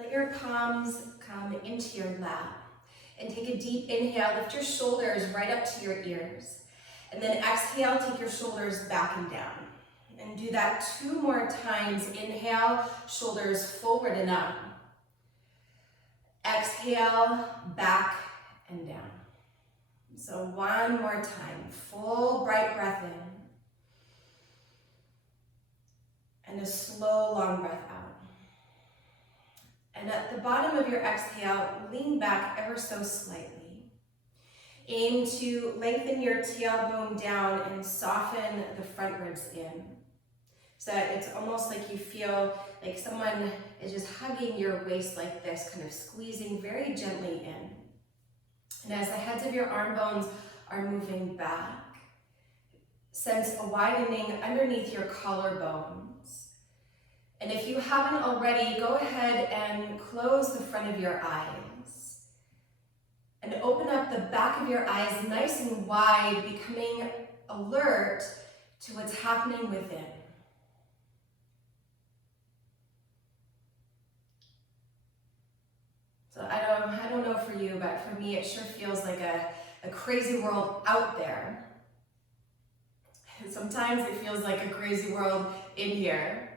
Let your palms come into your lap. And take a deep inhale, lift your shoulders right up to your ears. And then exhale, take your shoulders back and down. And do that 2 more times. Inhale, shoulders forward and up. Exhale, back and down. So 1 more time, full bright breath in. And a slow, long breath out. And at the bottom of your exhale, lean back ever so slightly. Aim to lengthen your tailbone down and soften the front ribs in. So that it's almost like you feel like someone is just hugging your waist like this, kind of squeezing very gently in. And as the heads of your arm bones are moving back, sense a widening underneath your collarbones. And if you haven't already, go ahead and close the front of your eyes. And open up the back of your eyes nice and wide, becoming alert to what's happening within. So I don't know for you, but for me, it sure feels like a crazy world out there. And sometimes it feels like a crazy world in here.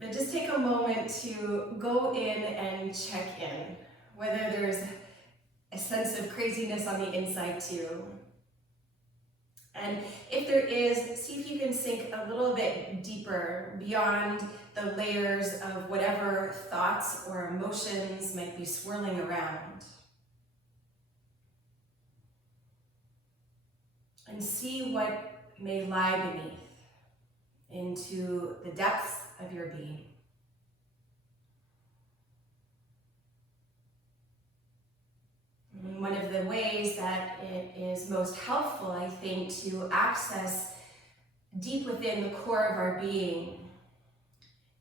But just take a moment to go in and check in, whether there's a sense of craziness on the inside too. And if there is, see if you can sink a little bit deeper beyond the layers of whatever thoughts or emotions might be swirling around. And see what may lie beneath into the depths of your being. And one of the ways that it is most helpful, I think, to access deep within the core of our being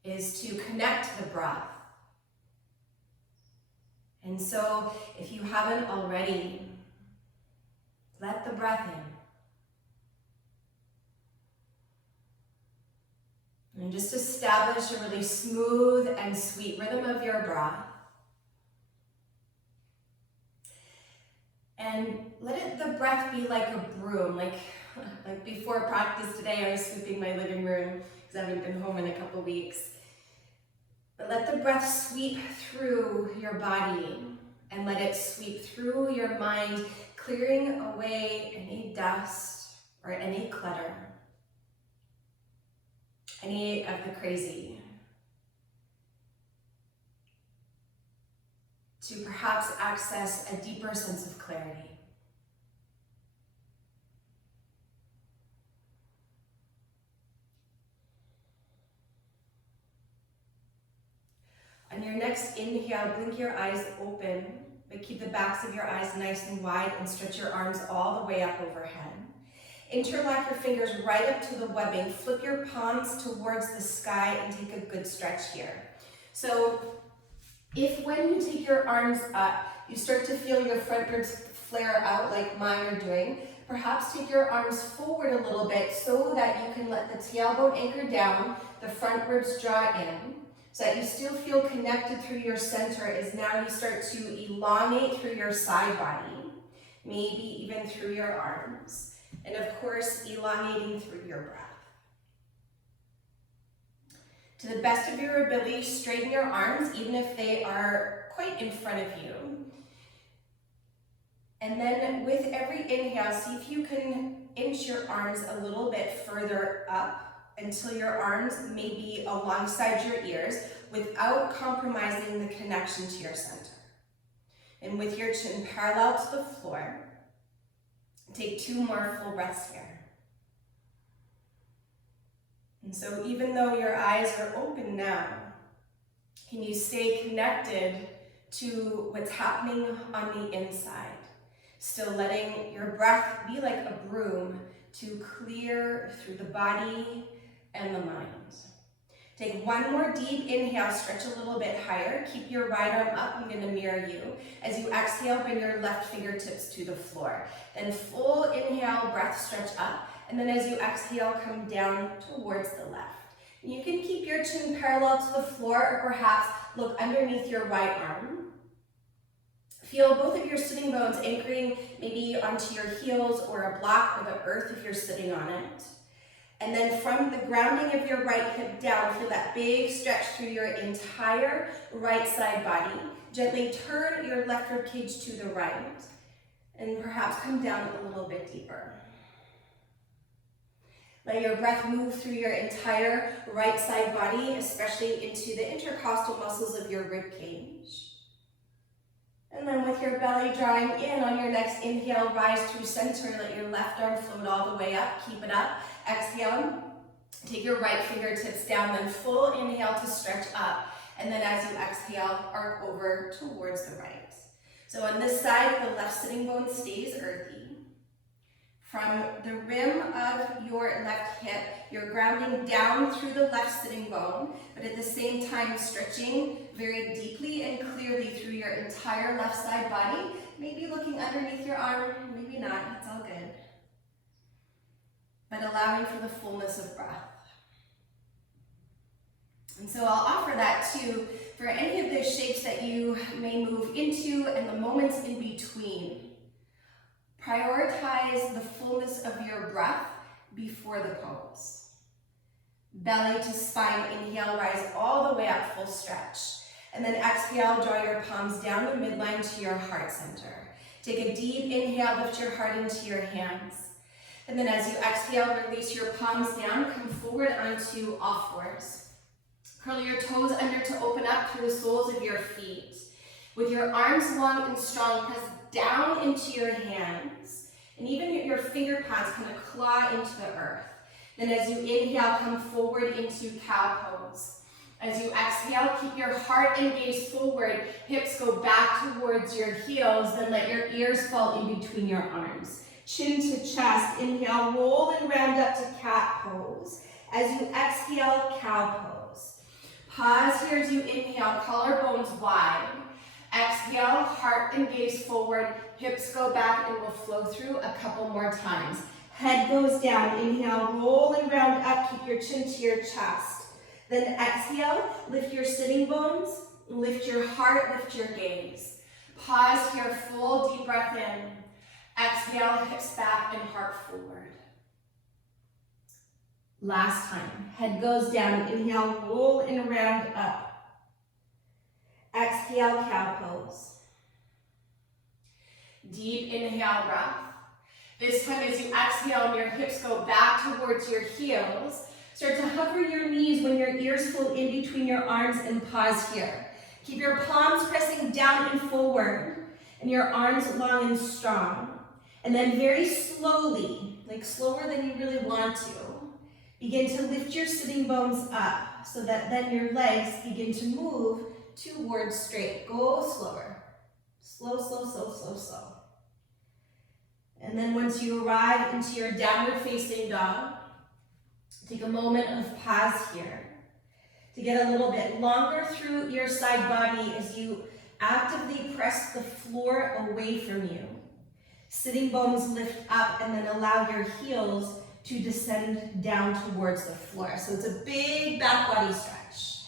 is to connect the breath. And so, if you haven't already, let the breath in. And just establish a really smooth and sweet rhythm of your breath. And let the breath be like a broom. Like before practice today, I was sweeping my living room because I haven't been home in a couple weeks. But let the breath sweep through your body and let it sweep through your mind, clearing away any dust or any clutter. Any of the crazy, to perhaps access a deeper sense of clarity. On your next inhale, blink your eyes open, but keep the backs of your eyes nice and wide and stretch your arms all the way up overhead. Interlock your fingers right up to the webbing. Flip your palms towards the sky and take a good stretch here. So if when you take your arms up, you start to feel your front ribs flare out like mine are doing, perhaps take your arms forward a little bit so that you can let the tailbone anchor down, the front ribs draw in, so that you still feel connected through your center as now you start to elongate through your side body, maybe even through your arms. And of course, elongating through your breath. To the best of your ability, straighten your arms, even if they are quite in front of you. And then with every inhale, see if you can inch your arms a little bit further up until your arms may be alongside your ears without compromising the connection to your center. And with your chin parallel to the floor, take 2 more full breaths here. And so even though your eyes are open now, can you stay connected to what's happening on the inside? Still letting your breath be like a broom to clear through the body and the mind. Take 1 more deep inhale, stretch a little bit higher. Keep your right arm up, I'm gonna mirror you. As you exhale, bring your left fingertips to the floor. Then full inhale, breath stretch up. And then as you exhale, come down towards the left. You can keep your chin parallel to the floor or perhaps look underneath your right arm. Feel both of your sitting bones anchoring maybe onto your heels or a block or the earth if you're sitting on it. And then from the grounding of your right hip down, feel that big stretch through your entire right side body. Gently turn your left rib cage to the right and perhaps come down a little bit deeper. Let your breath move through your entire right side body, especially into the intercostal muscles of your rib cage. And then with your belly drawing in on your next inhale, rise through center. Let your left arm float all the way up. Keep it up. Exhale. Take your right fingertips down, then full inhale to stretch up. And then as you exhale, arc over towards the right. So on this side, the left sitting bone stays earthy. From the rim of your left hip, you're grounding down through the left sitting bone, but at the same time stretching very deeply and clearly through your entire left side body. Maybe looking underneath your arm, maybe not, it's all good. But allowing for the fullness of breath. And so I'll offer that too for any of those shapes that you may move into and the moments in between. Prioritize the fullness of your breath before the pose. Belly to spine, inhale, rise all the way up, full stretch. And then exhale, draw your palms down the midline to your heart center. Take a deep inhale, lift your heart into your hands. And then as you exhale, release your palms down, come forward onto all fours. Curl your toes under to open up through the soles of your feet. With your arms long and strong, press down into your hands. And even your finger pads kind of claw into the earth. Then as you inhale, come forward into cow pose. As you exhale, keep your heart and gaze forward. Hips go back towards your heels. Then let your ears fall in between your arms. Chin to chest. Inhale, roll and round up to cat pose. As you exhale, cow pose. Pause here as you inhale, collarbones wide. Exhale, heart and gaze forward. Hips go back and we'll flow through a couple more times. Head goes down. Inhale, roll and round up. Keep your chin to your chest. Then exhale, lift your sitting bones, lift your heart, lift your gaze. Pause here, full deep breath in. Exhale, hips back and heart forward. Last time, head goes down. Inhale, roll and round up. Exhale, cow pose. Deep inhale, breath. This time as you exhale and your hips go back towards your heels, start to hover your knees when your ears float in between your arms and pause here. Keep your palms pressing down and forward and your arms long and strong. And then very slowly, like slower than you really want to, begin to lift your sitting bones up so that then your legs begin to move towards straight. Go slower. Slow, slow, slow, slow, slow. And then once you arrive into your downward facing dog, take a moment of pause here to get a little bit longer through your side body as you actively press the floor away from you. Sitting bones lift up and then allow your heels to descend down towards the floor. So it's a big back body stretch.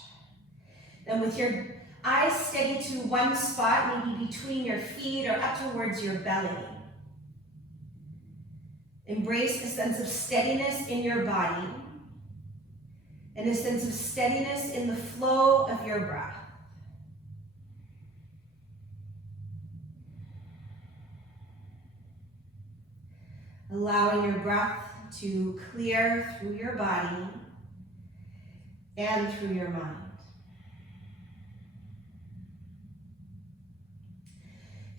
Then with your eyes steady to one spot, maybe between your feet or up towards your belly. Embrace a sense of steadiness in your body and a sense of steadiness in the flow of your breath. Allowing your breath to clear through your body and through your mind.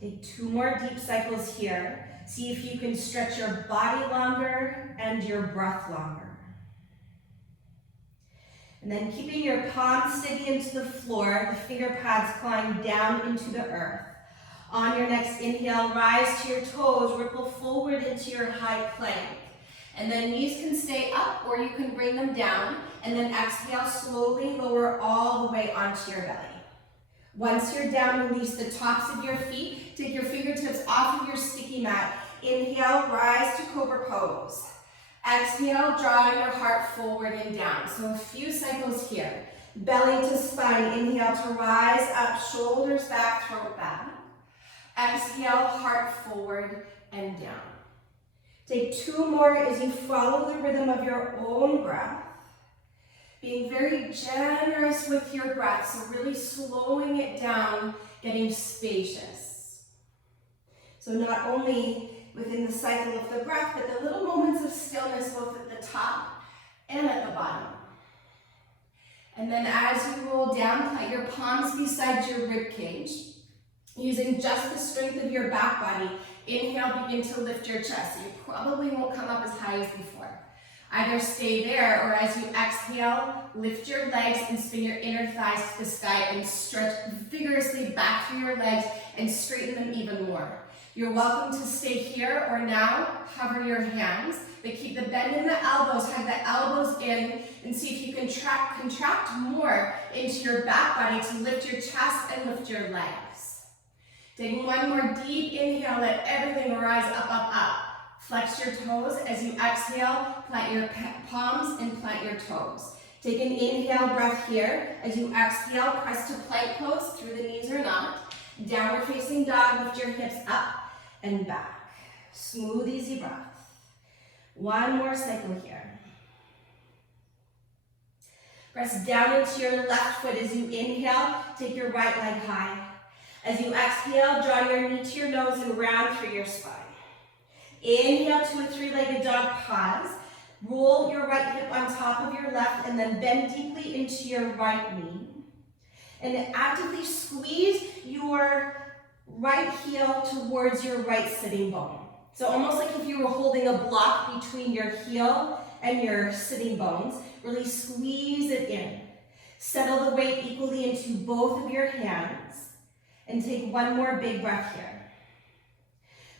Take 2 more deep cycles here. See if you can stretch your body longer and your breath longer. And then keeping your palms steady into the floor, the finger pads clawing down into the earth. On your next inhale, rise to your toes, ripple forward into your high plank. And then knees can stay up or you can bring them down. And then exhale, slowly lower all the way onto your belly. Once you're down, release the tops of your feet. Take your fingertips off of your sticky mat. Inhale, rise to cobra pose. Exhale, draw your heart forward and down. So a few cycles here. Belly to spine, inhale to rise up, shoulders back, throat back. Exhale, heart forward and down. Take 2 more as you follow the rhythm of your own breath. Being very generous with your breath, so really slowing it down, getting spacious. So not only within the cycle of the breath, but the little moments of stillness both at the top and at the bottom. And then as you roll down, plant your palms beside your rib cage. Using just the strength of your back body, inhale, begin to lift your chest. You probably won't come up as high as before. Either stay there, or as you exhale, lift your legs and spin your inner thighs to the sky and stretch vigorously back through your legs and straighten them even more. You're welcome to stay here or now, hover your hands, but keep the bend in the elbows, hug the elbows in, and see if you can contract more into your back body to lift your chest and lift your legs. Taking 1 more deep inhale, let everything rise up, up, up. Flex your toes as you exhale, plant your palms and plant your toes. Take an inhale breath here. As you exhale, press to plank pose through the knees or not. Downward facing dog, lift your hips up and back. Smooth, easy breath. 1 more cycle here. Press down into your left foot as you inhale, take your right leg high. As you exhale, draw your knee to your nose and round through your spine. Inhale to a 3-legged dog, pause. Roll your right hip on top of your left and then bend deeply into your right knee. And actively squeeze your right heel towards your right sitting bone. So almost like if you were holding a block between your heel and your sitting bones. Really squeeze it in. Settle the weight equally into both of your hands. And take 1 more big breath here.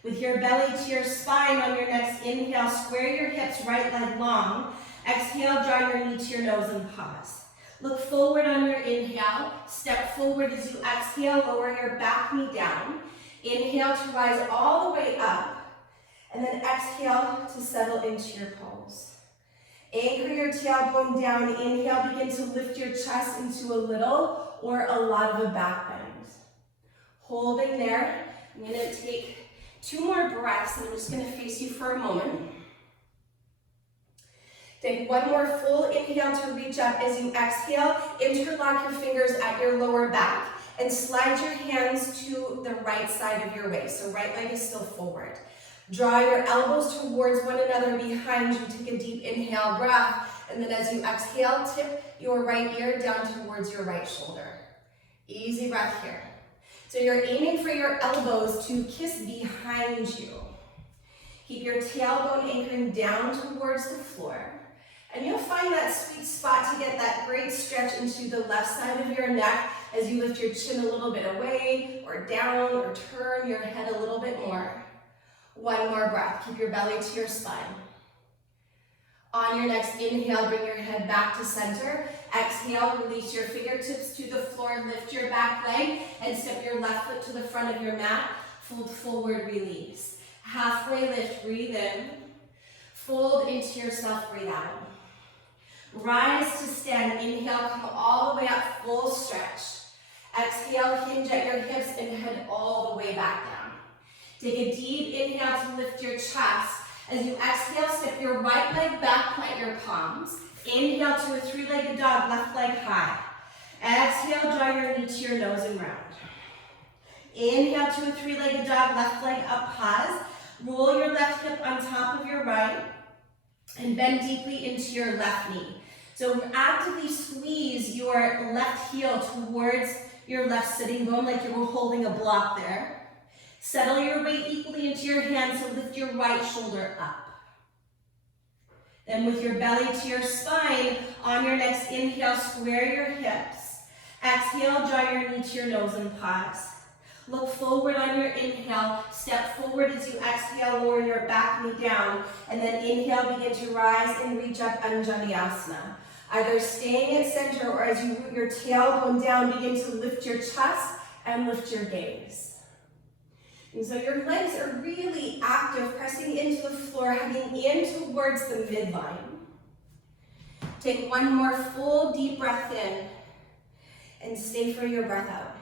With your belly to your spine on your next inhale, square your hips, right leg long. Exhale, draw your knee to your nose and pause. Look forward on your inhale. Step forward as you exhale, lower your back knee down. Inhale to rise all the way up. And then exhale to settle into your pose. Anchor your tailbone down. Inhale, begin to lift your chest into a little or a lot of a back bend. Holding there, I'm going to take 2 more breaths, and I'm just going to face you for a moment. Take 1 more full inhale to reach up. As you exhale, interlock your fingers at your lower back and slide your hands to the right side of your waist. So right leg is still forward. Draw your elbows towards one another behind you. Take a deep inhale breath, and then as you exhale, tip your right ear down towards your right shoulder. Easy breath here. So you're aiming for your elbows to kiss behind you. Keep your tailbone anchoring down towards the floor. And you'll find that sweet spot to get that great stretch into the left side of your neck as you lift your chin a little bit away or down or turn your head a little bit more. 1 more breath. Keep your belly to your spine. On your next inhale, bring your head back to center. Exhale, release your fingertips to the floor, lift your back leg, and step your left foot to the front of your mat. Fold forward, release. Halfway lift, breathe in. Fold into yourself, breathe out. Rise to stand. Inhale, come all the way up, full stretch. Exhale, hinge at your hips and head all the way back down. Take a deep inhale to lift your chest. As you exhale, step your right leg back, plant your palms. Inhale to a 3-legged dog, left leg high. Exhale, draw your knee to your nose and round. Inhale to a 3-legged dog, left leg up, pause. Roll your left hip on top of your right and bend deeply into your left knee. So actively squeeze your left heel towards your left sitting bone like you were holding a block there. Settle your weight equally into your hands, so lift your right shoulder up. Then with your belly to your spine, on your next inhale, square your hips. Exhale, draw your knee to your nose and pause. Look forward on your inhale, step forward as you exhale, lower your back knee down, and then inhale, begin to rise and reach up, Anjaneyasana. Either staying at center or as you root your tailbone down, begin to lift your chest and lift your gaze. And so your legs are really active, pressing into the floor, hugging in towards the midline. Take one more full deep breath in and stay for your breath out.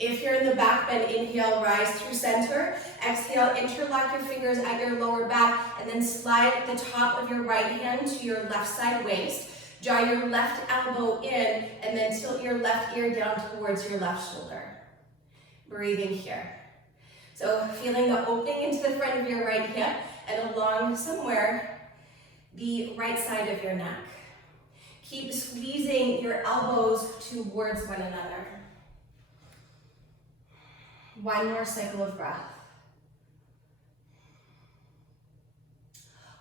If you're in the back bend, inhale, rise through center. Exhale, interlock your fingers at your lower back and then slide the top of your right hand to your left side waist. Draw your left elbow in and then tilt your left ear down towards your left shoulder. Breathing here. So feeling the opening into the front of your right hip and along somewhere the right side of your neck. Keep squeezing your elbows towards one another. One more cycle of breath.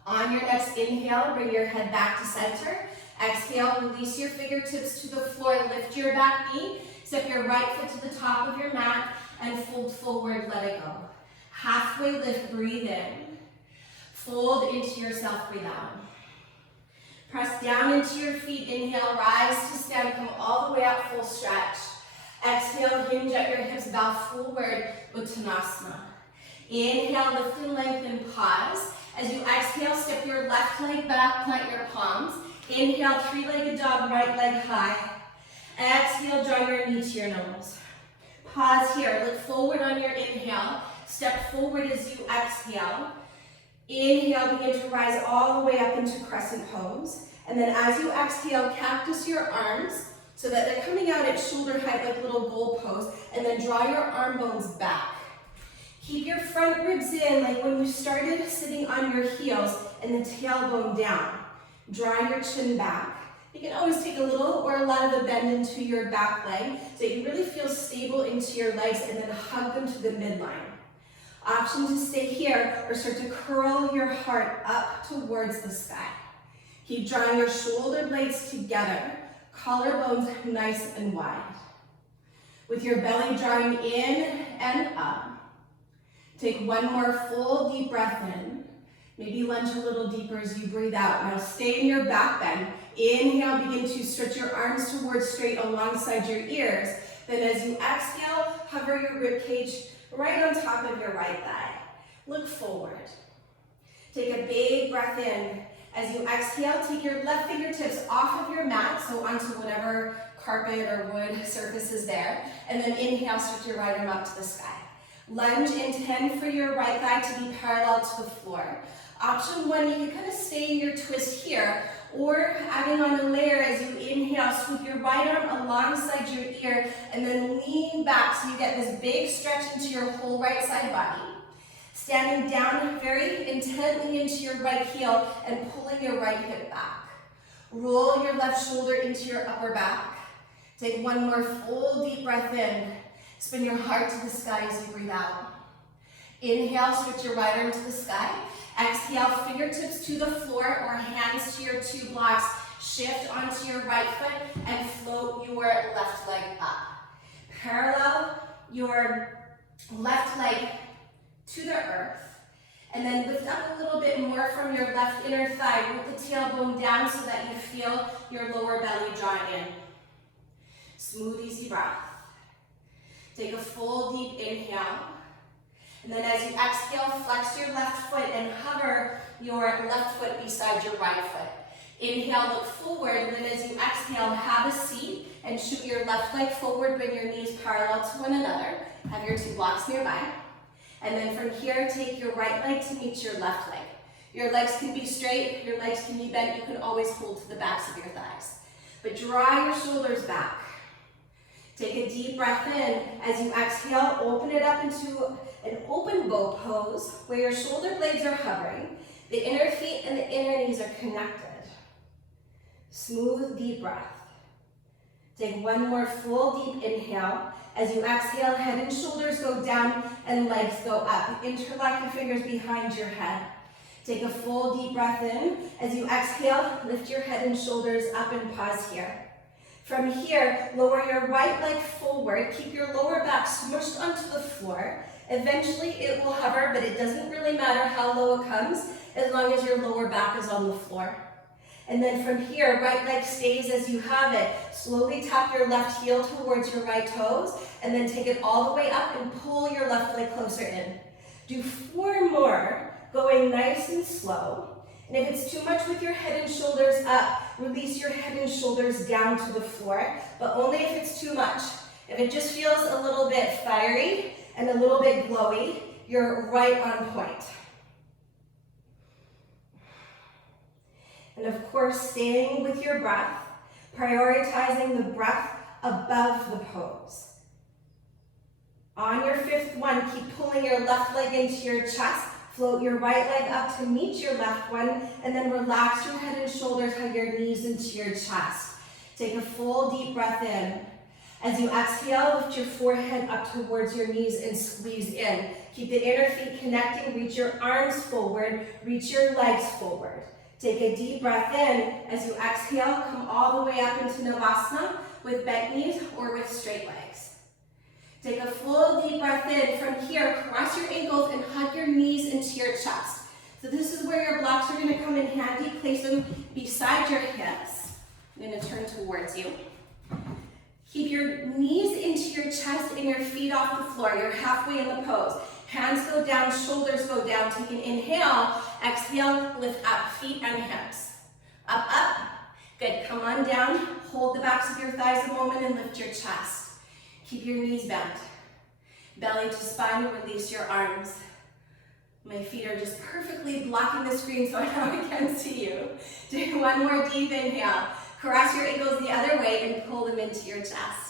On your next inhale, bring your head back to center. Exhale, release your fingertips to the floor, lift your back knee, step your right foot to the top of your mat, and fold forward, let it go. Halfway lift, breathe in. Fold into yourself, breathe out. Press down into your feet, inhale, rise to stand, come all the way up, full stretch. Exhale, hinge at your hips, bow forward, Uttanasana. Inhale, lift and lengthen, pause. As you exhale, step your left leg back, plant your palms. Inhale, three-legged dog, right leg high. Exhale, draw your knee to your nose. Pause here, look forward on your inhale. Step forward as you exhale. Inhale, begin to rise all the way up into crescent pose. And then as you exhale, cactus your arms so that they're coming out at shoulder height like little goal pose. And then draw your arm bones back. Keep your front ribs in like when you started sitting on your heels and the tailbone down. Draw your chin back. You can always take a little or a lot of a bend into your back leg so you really feel stable into your legs and then hug them to the midline. Option to stay here or start to curl your heart up towards the sky. Keep drawing your shoulder blades together, collarbones nice and wide. With your belly drawing in and up. Take one more full deep breath in. Maybe lunge a little deeper as you breathe out. Now stay in your back bend. Inhale, begin to stretch your arms towards straight alongside your ears. Then as you exhale, hover your rib cage right on top of your right thigh. Look forward. Take a big breath in. As you exhale, take your left fingertips off of your mat, so onto whatever carpet or wood surface is there. And then inhale, stretch your right arm up to the sky. Lunge, intend for your right thigh to be parallel to the floor. Option one, you can kind of stay in your twist here, or adding on a layer as you inhale, swoop your right arm alongside your ear, and then lean back so you get this big stretch into your whole right side body. Standing down very intently into your right heel and pulling your right hip back. Roll your left shoulder into your upper back. Take one more full deep breath in. Spin your heart to the sky as you breathe out. Inhale, stretch your right arm to the sky. Exhale, fingertips to the floor or hands to your two blocks. Shift onto your right foot and float your left leg up. Parallel your left leg to the earth. And then lift up a little bit more from your left inner thigh. Root the tailbone down so that you feel your lower belly draw in. Smooth, easy breath. Take a full deep inhale. And then as you exhale, flex your left foot and hover your left foot beside your right foot. Inhale, look forward, and then as you exhale, have a seat and shoot your left leg forward, bring your knees parallel to one another. Have your two blocks nearby. And then from here, take your right leg to meet your left leg. Your legs can be straight, your legs can be bent, you can always hold to the backs of your thighs. But draw your shoulders back. Take a deep breath in. As you exhale, open it up into an open bow pose where your shoulder blades are hovering. The inner feet and the inner knees are connected. Smooth, deep breath. Take one more full deep inhale. As you exhale, head and shoulders go down and legs go up. Interlock your fingers behind your head. Take a full deep breath in. As you exhale, lift your head and shoulders up and pause here. From here, lower your right leg forward. Keep your lower back smushed onto the floor. Eventually it will hover, but it doesn't really matter how low it comes as long as your lower back is on the floor. And then from here, right leg stays as you have it. Slowly tap your left heel towards your right toes, and then take it all the way up and pull your left leg closer in. Do 4 more, going nice and slow. And if it's too much with your head and shoulders up, release your head and shoulders down to the floor, but only if it's too much. If it just feels a little bit fiery and a little bit glowy, you're right on point. And of course, staying with your breath, prioritizing the breath above the pose. On your 5th one, keep pulling your left leg into your chest, float your right leg up to meet your left one, and then relax your head and shoulders, hug your knees into your chest. Take a full deep breath in. As you exhale, lift your forehead up towards your knees and squeeze in. Keep the inner feet connecting, reach your arms forward, reach your legs forward. Take a deep breath in. As you exhale, come all the way up into Navasana with bent knees or with straight legs. Take a full deep breath in. From here, cross your ankles and hug your knees into your chest. So this is where your blocks are going to come in handy. Place them beside your hips. I'm going to turn towards you. Keep your knees into your chest and your feet off the floor. You're halfway in the pose. Hands go down, shoulders go down. Take an inhale, exhale, lift up, feet and hips. Up, up. Good, come on down. Hold the backs of your thighs a moment and lift your chest. Keep your knees bent. Belly to spine, release your arms. My feet are just perfectly blocking the screen so I know I can see you. Do one more deep inhale. Cross your ankles the other way and pull them into your chest.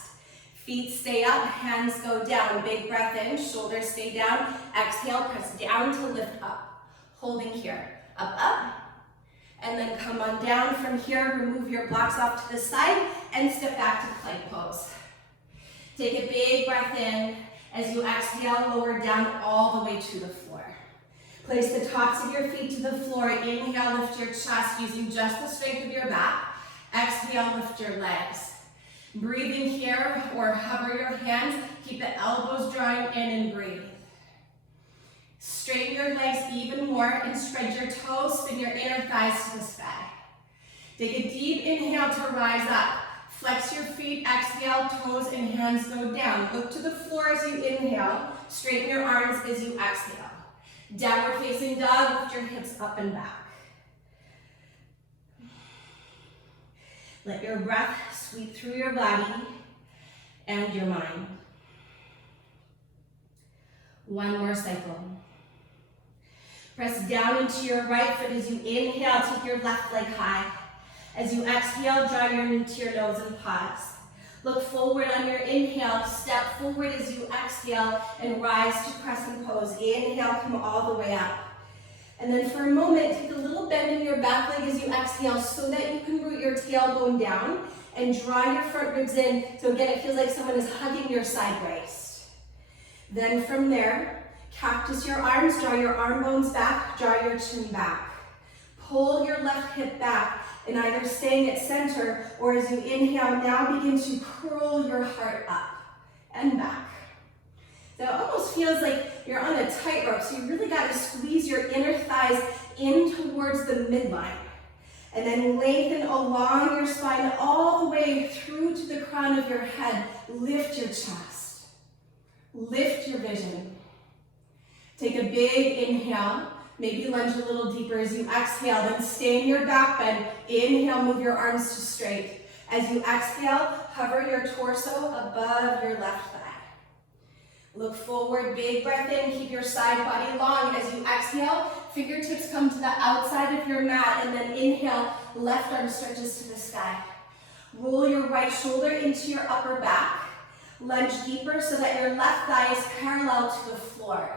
Feet stay up, hands go down. Big breath in, shoulders stay down. Exhale, press down to lift up. Holding here. Up, up. And then come on down from here. Remove your blocks off to the side and step back to plank pose. Take a big breath in. As you exhale, lower down all the way to the floor. Place the tops of your feet to the floor. Inhale, lift your chest using just the strength of your back. Exhale, lift your legs. Breathing here or hover your hands. Keep the elbows drawing in and breathe. Straighten your legs even more and spread your toes, spin your inner thighs to the sky. Take a deep inhale to rise up. Flex your feet, exhale, toes and hands go down. Look to the floor as you inhale. Straighten your arms as you exhale. Downward facing dog, lift your hips up and back. Let your breath sweep through your body and your mind. One more cycle. Press down into your right foot as you inhale, take your left leg high. As you exhale, draw your knee to your nose and pause. Look forward on your inhale, step forward as you exhale and rise to crescent pose. Inhale, come all the way up. And then for a moment, take a little bend in your back leg as you exhale so that you can root your tailbone down and draw your front ribs in. So again, it feels like someone is hugging your side waist. Then from there, cactus your arms, draw your arm bones back, draw your chin back. Pull your left hip back and either staying at center or as you inhale, now begin to curl your heart up and back. So it almost feels like you're on a tightrope, so you really got to squeeze your inner thighs in towards the midline. And then lengthen along your spine all the way through to the crown of your head. Lift your chest. Lift your vision. Take a big inhale. Maybe lunge a little deeper as you exhale. Then stay in your back bend. Inhale, move your arms to straight. As you exhale, hover your torso above your left thigh. Look forward, big breath in, keep your side body long. As you exhale, fingertips come to the outside of your mat, and then inhale, left arm stretches to the sky. Roll your right shoulder into your upper back. Lunge deeper so that your left thigh is parallel to the floor.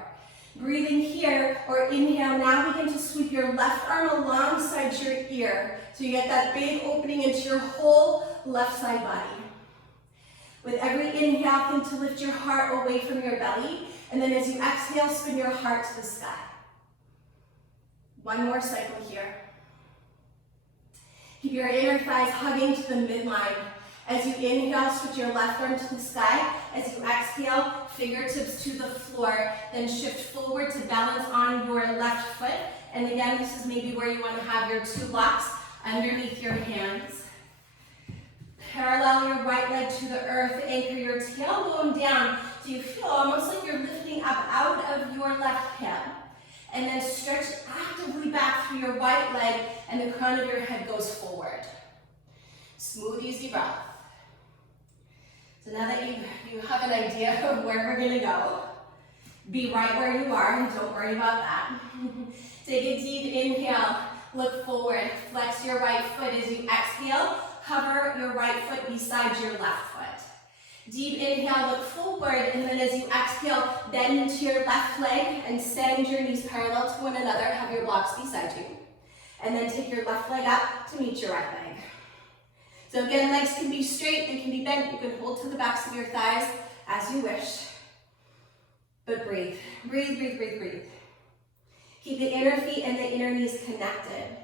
Breathing here, or inhale, now begin to sweep your left arm alongside your ear. So you get that big opening into your whole left side body. With every inhale, think to lift your heart away from your belly. And then as you exhale, spin your heart to the sky. One more cycle here. Keep your inner thighs hugging to the midline. As you inhale, switch your left arm to the sky. As you exhale, fingertips to the floor. Then shift forward to balance on your left foot. And again, this is maybe where you want to have your two blocks underneath your hands. Parallel your right leg to the earth, anchor your tailbone down so you feel almost like you're lifting up out of your left hip. And then stretch actively back through your right leg and the crown of your head goes forward. Smooth, easy breath. So now that you have an idea of where we're gonna go, be right where you are and don't worry about that. Take a deep inhale, look forward, flex your right foot as you exhale, hover your right foot beside your left foot. Deep inhale, look forward, and then as you exhale, bend to your left leg and send your knees parallel to one another, have your blocks beside you. And then take your left leg up to meet your right leg. So again, legs can be straight, they can be bent, you can hold to the backs of your thighs as you wish. But breathe, breathe, breathe, breathe, breathe. Keep the inner feet and the inner knees connected.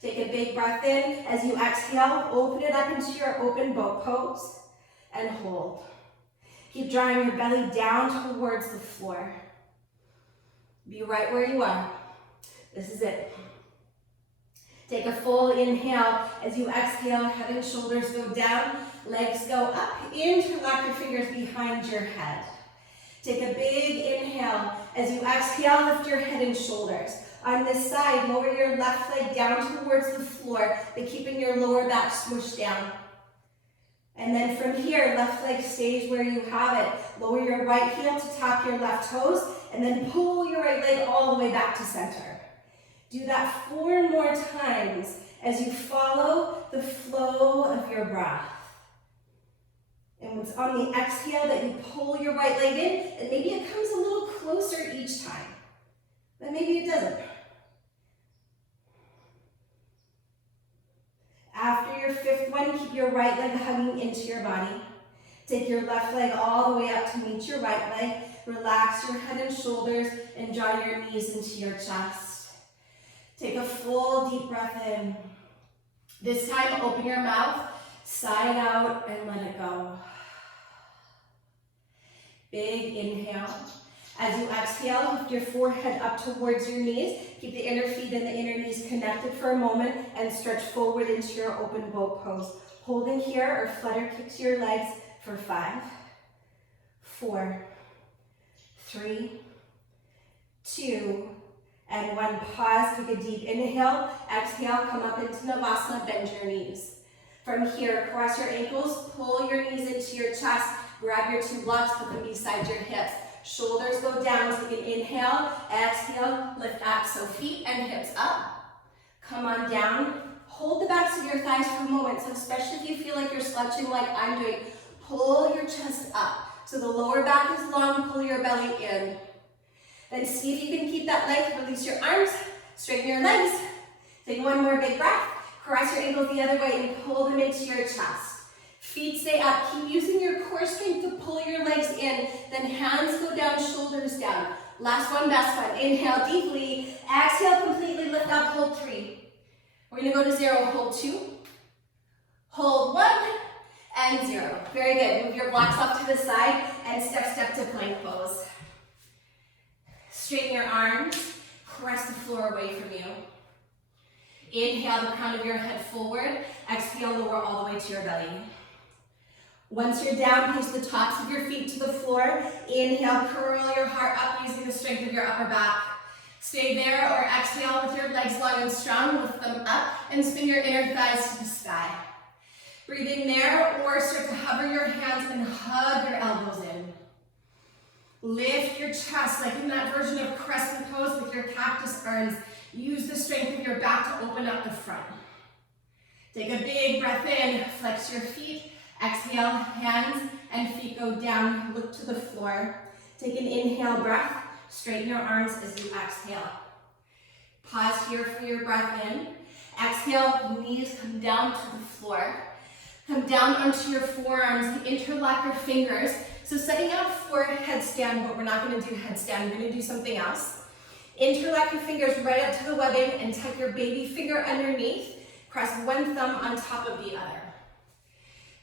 Take a big breath in. As you exhale, open it up into your open boat pose and hold. Keep drawing your belly down towards the floor. Be right where you are. This is it. Take a full inhale. As you exhale, head and shoulders go down, legs go up, interlock your fingers behind your head. Take a big inhale. As you exhale, lift your head and shoulders. On this side, lower your left leg down towards the floor, but keeping your lower back smushed down. And then from here, left leg stays where you have it. Lower your right heel to tap your left toes, and then pull your right leg all the way back to center. Do that 4 more times as you follow the flow of your breath. And it's on the exhale that you pull your right leg in, and maybe it comes a little closer each time. But maybe it doesn't. After your 5th one, keep your right leg hugging into your body. Take your left leg all the way up to meet your right leg. Relax your head and shoulders and draw your knees into your chest. Take a full deep breath in. This time, open your mouth, side out, and let it go. Big inhale. As you exhale, lift your forehead up towards your knees. Keep the inner feet and the inner knees connected for a moment and stretch forward into your open boat pose. Holding here or flutter kick to your legs for 5, 4, 3, 2, and 1. Pause, take a deep inhale. Exhale, come up into Navasana, bend your knees. From here, cross your ankles, pull your knees into your chest, grab your 2 blocks, put them beside your hips. Shoulders go down, take an inhale, exhale, lift up. So feet and hips up. Come on down. Hold the backs of your thighs for a moment. So especially if you feel like you're slouching like I'm doing, pull your chest up. So the lower back is long, pull your belly in. Then see if you can keep that length, release your arms, straighten your legs. Take 1 more big breath. Cross your ankles the other way and pull them into your chest. Feet stay up. Keep using your core strength to pull your legs in. Then hands go down, shoulders down. Last one, best one. Inhale deeply. Exhale completely, lift up, hold 3. We're gonna go to 0, hold 2. Hold 1 and 0. Very good. Move your blocks off to the side and step to plank pose. Straighten your arms. Press the floor away from you. Inhale the crown of your head forward. Exhale, lower all the way to your belly. Once you're down, place the tops of your feet to the floor. Inhale, curl your heart up using the strength of your upper back. Stay there or exhale with your legs long and strong. Lift them up and spin your inner thighs to the sky. Breathe in there or start to hover your hands and hug your elbows in. Lift your chest like in that version of crescent pose with your cactus arms. Use the strength of your back to open up the front. Take a big breath in, flex your feet. Exhale, hands and feet go down, look to the floor. Take an inhale breath, straighten your arms as you exhale. Pause here for your breath in. Exhale, knees come down to the floor. Come down onto your forearms, interlock your fingers. So setting out for headstand, but we're not gonna do headstand, we're gonna do something else. Interlock your fingers right up to the webbing and tuck your baby finger underneath. Press 1 thumb on top of the other.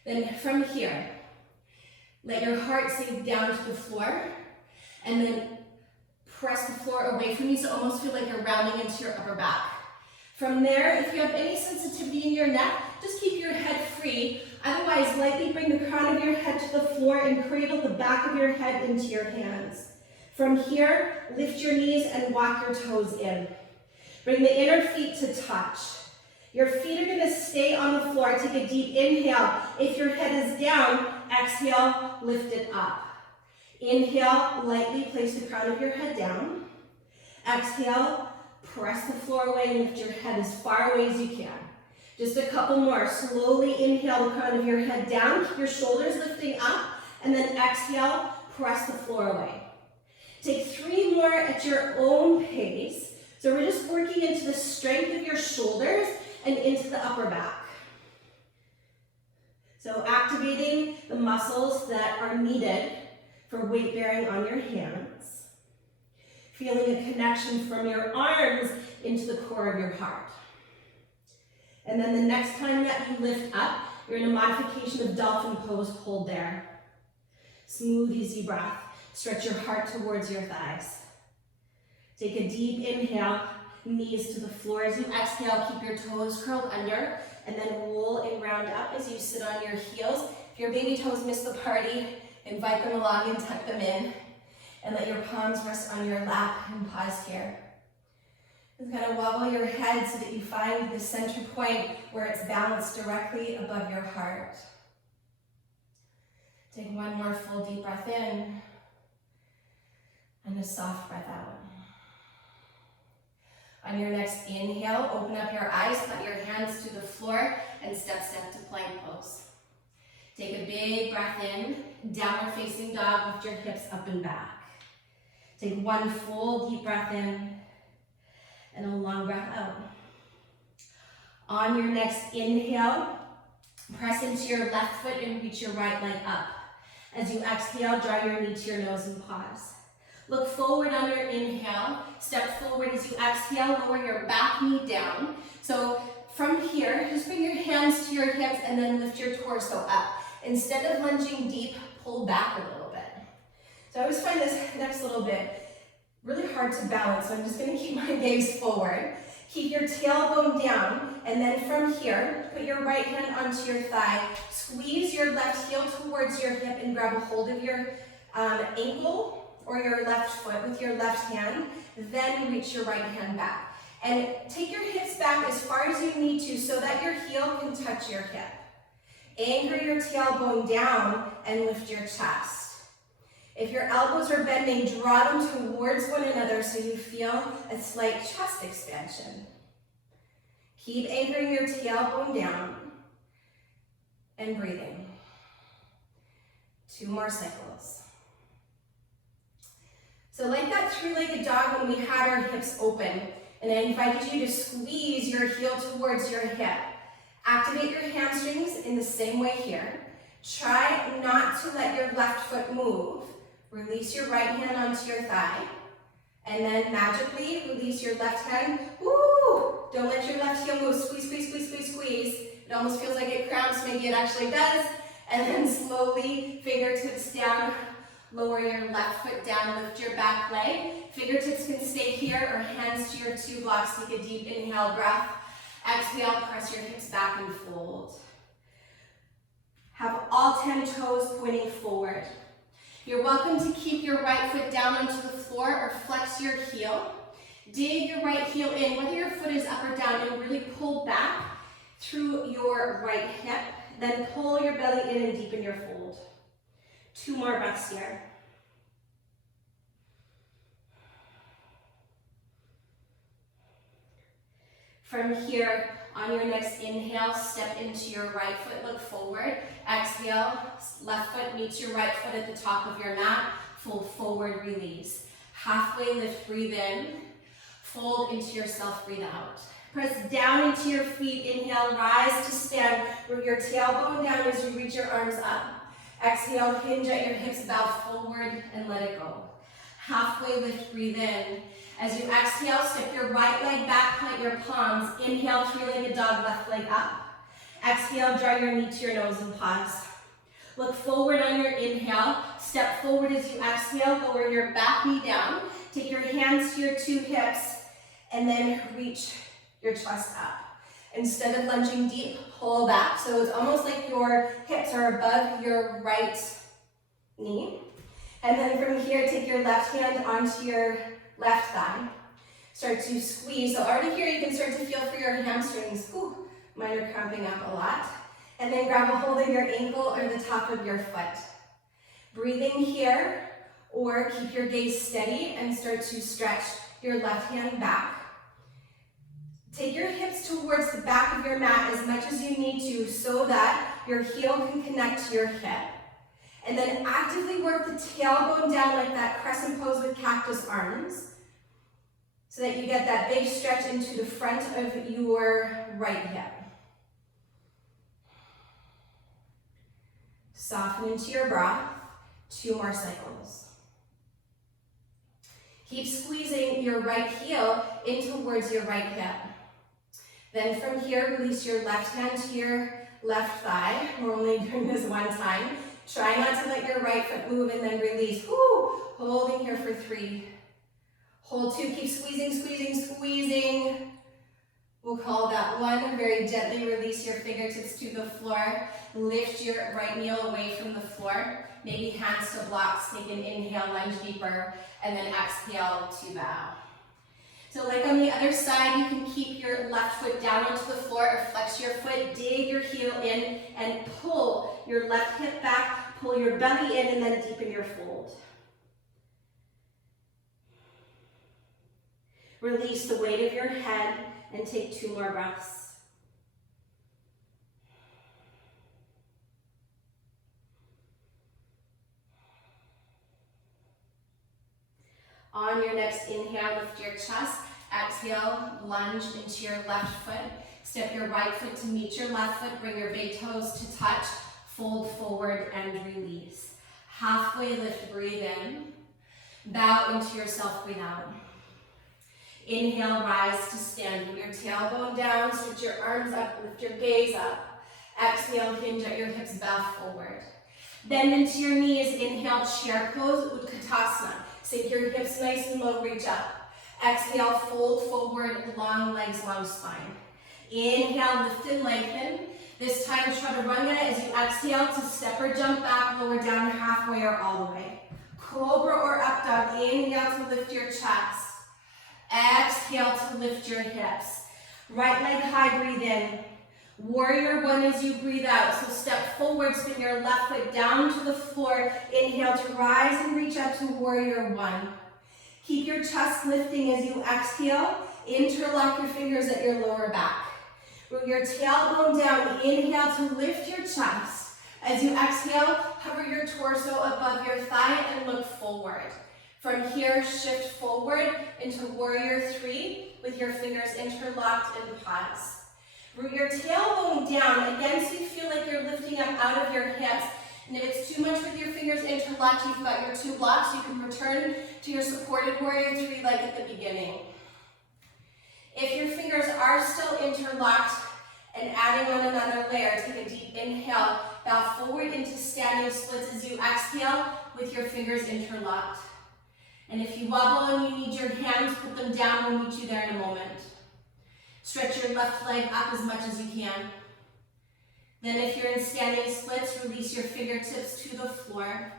Then from here, let your heart sink down to the floor and then press the floor away from you so almost feel like you're rounding into your upper back. From there, if you have any sensitivity in your neck, just keep your head free. Otherwise, lightly bring the crown of your head to the floor and cradle the back of your head into your hands. From here, lift your knees and walk your toes in. Bring the inner feet to touch. Your feet are gonna stay on the floor. Take a deep inhale. If your head is down, exhale, lift it up. Inhale, lightly place the crown of your head down. Exhale, press the floor away and lift your head as far away as you can. Just a couple more. Slowly inhale the crown of your head down. Keep your shoulders lifting up. And then exhale, press the floor away. Take 3 more at your own pace. So we're just working into the strength of your shoulders and into the upper back. So activating the muscles that are needed for weight bearing on your hands. Feeling a connection from your arms into the core of your heart. And then the next time that you lift up, you're in a modification of dolphin pose. Hold there. Smooth, easy breath. Stretch your heart towards your thighs. Take a deep inhale, knees to the floor. As you exhale, keep your toes curled under, and then roll and round up as you sit on your heels. If your baby toes miss the party, invite them along and tuck them in. And let your palms rest on your lap and pause here. And kind of wobble your head so that you find the center point where it's balanced directly above your heart. Take one more full deep breath in and a soft breath out. On your next inhale, open up your eyes, put your hands to the floor, and step to plank pose. Take a big breath in, downward facing dog, lift your hips up and back. Take one full deep breath in and a long breath out. On your next inhale, press into your left foot and reach your right leg up. As you exhale, draw your knee to your nose and pause. Look forward on your inhale, step forward as you exhale, lower your back knee down. So from here, just bring your hands to your hips and then lift your torso up. Instead of lunging deep, pull back a little bit. So I always find this next little bit really hard to balance, so I'm just gonna keep my gaze forward. Keep your tailbone down, and then from here, put your right hand onto your thigh, squeeze your left heel towards your hip and grab a hold of your ankle or your left foot with your left hand, then reach your right hand back. And take your hips back as far as you need to so that your heel can touch your hip. Anchor your tailbone down and lift your chest. If your elbows are bending, draw them towards one another so you feel a slight chest expansion. Keep anchoring your tailbone down and breathing. 2 more cycles. So like that 3-legged dog when we had our hips open, and I invited you to squeeze your heel towards your hip. Activate your hamstrings in the same way here. Try not to let your left foot move. Release your right hand onto your thigh, and then magically release your left hand. Woo! Don't let your left heel move. Squeeze, squeeze, squeeze, squeeze, squeeze. It almost feels like it cramps, maybe it actually does. And then slowly, fingertips down, lower your left foot down, lift your back leg. Fingertips can stay here or hands to your 2 blocks. Take a deep inhale breath. Exhale, press your hips back and fold. Have all 10 toes pointing forward. You're welcome to keep your right foot down onto the floor or flex your heel. Dig your right heel in, whether your foot is up or down, and really pull back through your right hip. Then pull your belly in and deepen your fold. 2 more breaths here. From here, on your next inhale, step into your right foot, look forward. Exhale, left foot meets your right foot at the top of your mat. Fold forward, release. Halfway lift, breathe in. Fold into yourself, breathe out. Press down into your feet, inhale, rise to stand. Bring your tailbone down as you reach your arms up. Exhale, hinge at your hips, bow forward and let it go. Halfway lift, breathe in. As you exhale, step your right leg back, plant your palms. Inhale, 3-legged dog, left leg up. Exhale, draw your knee to your nose and pause. Look forward on your inhale. Step forward as you exhale, lower your back knee down. Take your hands to your 2 hips and then reach your chest up. Instead of lunging deep, pull back. So it's almost like your hips are above your right knee. And then from here, take your left hand onto your left thigh. Start to squeeze. So already here, you can start to feel for your hamstrings. Ooh, mine are cramping up a lot. And then grab a hold of your ankle or the top of your foot. Breathing here, or keep your gaze steady and start to stretch your left hand back. Take your hips towards the back of your mat as much as you need to so that your heel can connect to your hip. And then actively work the tailbone down like that crescent pose with cactus arms so that you get that big stretch into the front of your right hip. Soften into your breath. 2 more cycles. Keep squeezing your right heel in towards your right hip. Then from here, release your left hand to your left thigh. We're only doing this one time. Try not to let your right foot move and then release. Woo! Holding here for 3. Hold 2, keep squeezing, squeezing, squeezing. We'll call that 1. Very gently release your fingertips to the floor. Lift your right knee away from the floor. Maybe hands to blocks. Take an inhale, lunge deeper, and then exhale to bow. So like on the other side, you can keep your left foot down onto the floor or flex your foot, dig your heel in, and pull your left hip back, pull your belly in, and then deepen your fold. Release the weight of your head and take 2 more breaths. On your next inhale, lift your chest. Exhale, lunge into your left foot. Step your right foot to meet your left foot. Bring your big toes to touch. Fold forward and release. Halfway lift, breathe in. Bow into yourself, breathe out. Inhale, rise to stand. Bring your tailbone down, stretch your arms up, lift your gaze up. Exhale, hinge at your hips, bow forward. Bend into your knees. Inhale, chair pose, Utkatasana. Sink your hips nice and low, reach up. Exhale, fold forward, long legs, long spine. Inhale, lift and lengthen. This time, chaturanga as you exhale to step or jump back, lower down halfway or all the way. Cobra or up dog. Inhale to lift your chest. Exhale to lift your hips. Right leg high, breathe in. Warrior 1 as you breathe out. So step forward, spin your left foot down to the floor. Inhale to rise and reach up to warrior 1. Keep your chest lifting as you exhale. Interlock your fingers at your lower back. Root your tailbone down. Inhale to lift your chest. As you exhale, hover your torso above your thigh and look forward. From here, shift forward into warrior 3 with your fingers interlocked and pause. Root your tailbone down, again, so you feel like you're lifting up out of your hips. And if it's too much with your fingers interlocked, you've got your 2 blocks, you can return to your supported warrior 3 like at the beginning. If your fingers are still interlocked and adding on another layer, take a deep inhale, bow forward into standing splits as you exhale with your fingers interlocked. And if you wobble and you need your hands, put them down. We'll meet you there in a moment. Stretch your left leg up as much as you can. Then if you're in standing splits, release your fingertips to the floor.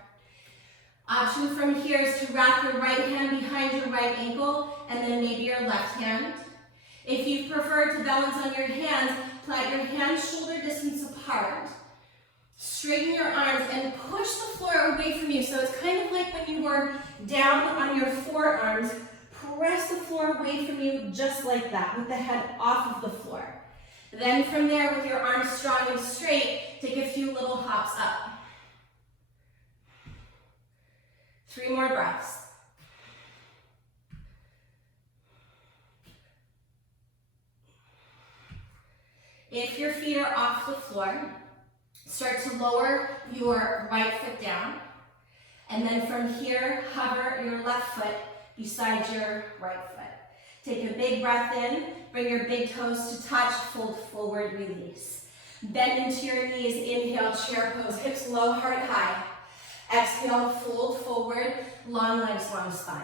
Option from here is to wrap your right hand behind your right ankle and then maybe your left hand. If you prefer to balance on your hands, plant your hands shoulder distance apart. Straighten your arms and push the floor away from you. So it's kind of like when you were down on your forearms. Press the floor away from you just like that, with the head off of the floor. Then from there, with your arms strong and straight, take a few little hops up. 3 more breaths. If your feet are off the floor, start to lower your right foot down. And then from here, hover your left foot beside your right foot. Take a big breath in, bring your big toes to touch, fold forward, release. Bend into your knees, inhale, chair pose, hips low, heart high. Exhale, fold forward, long legs, long spine.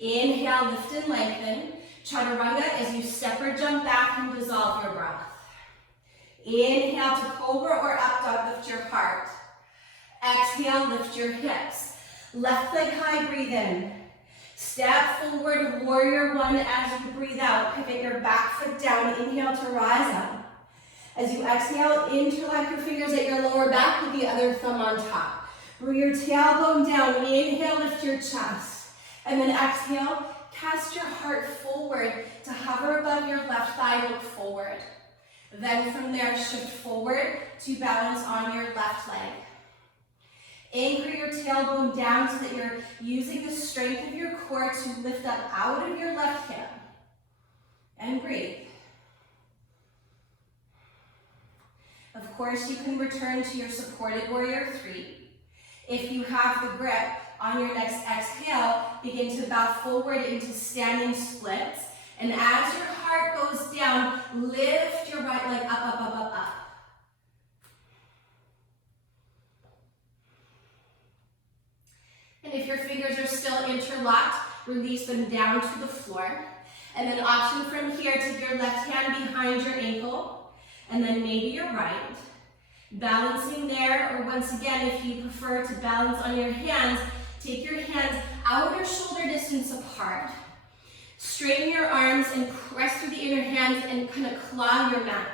Inhale, lift and lengthen. Chaturanga as you step or jump back and dissolve your breath. Inhale to cobra or up dog, lift your heart. Exhale, lift your hips. Left leg high, breathe in. Step forward, warrior one as you breathe out. Pivot your back foot down, inhale to rise up. As you exhale, interlock your fingers at your lower back with the other thumb on top. Bring your tailbone down, inhale, lift your chest. And then exhale, cast your heart forward to hover above your left thigh, look forward. Then from there, shift forward to balance on your left leg. Anchor your tailbone down so that you're using the strength of your core to lift up out of your left hip. And breathe. Of course, you can return to your supported warrior three. If you have the grip, on your next exhale, begin to bow forward into standing splits. And as your heart goes down, lift your right leg up, up, up, up, up. And if your fingers are still interlocked, release them down to the floor. And then option from here, take your left hand behind your ankle, and then maybe your right. Balancing there, or once again, if you prefer to balance on your hands, take your hands outer shoulder distance apart. Straighten your arms and press through the inner hands and kind of claw your mat.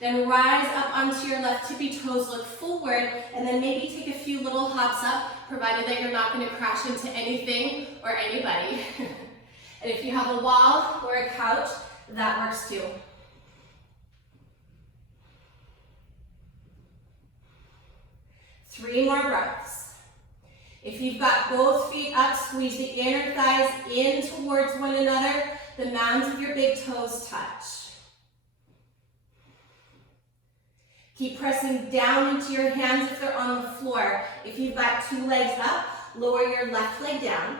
Then rise up onto your left tippy toes, look forward, and then maybe take a few little hops up, provided that you're not going to crash into anything or anybody. And if you have a wall or a couch, that works too. Three more breaths. If you've got both feet up, squeeze the inner thighs in towards one another. The mounds of your big toes touch. Keep pressing down into your hands if they're on the floor. If you've got two legs up, lower your left leg down.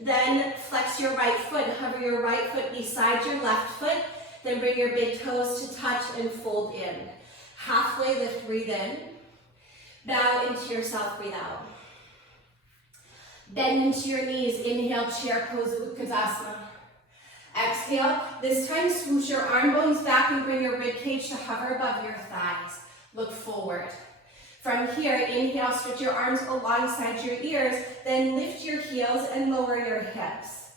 Then flex your right foot. Hover your right foot beside your left foot. Then bring your big toes to touch and fold in. Halfway lift, breathe in. Bow into yourself, breathe out. Bend into your knees, inhale, chair pose, Utkatasana. Exhale, this time swoosh your arm bones back and bring your rib cage to hover above your thighs. Look forward. From here, inhale, stretch your arms alongside your ears, then lift your heels and lower your hips.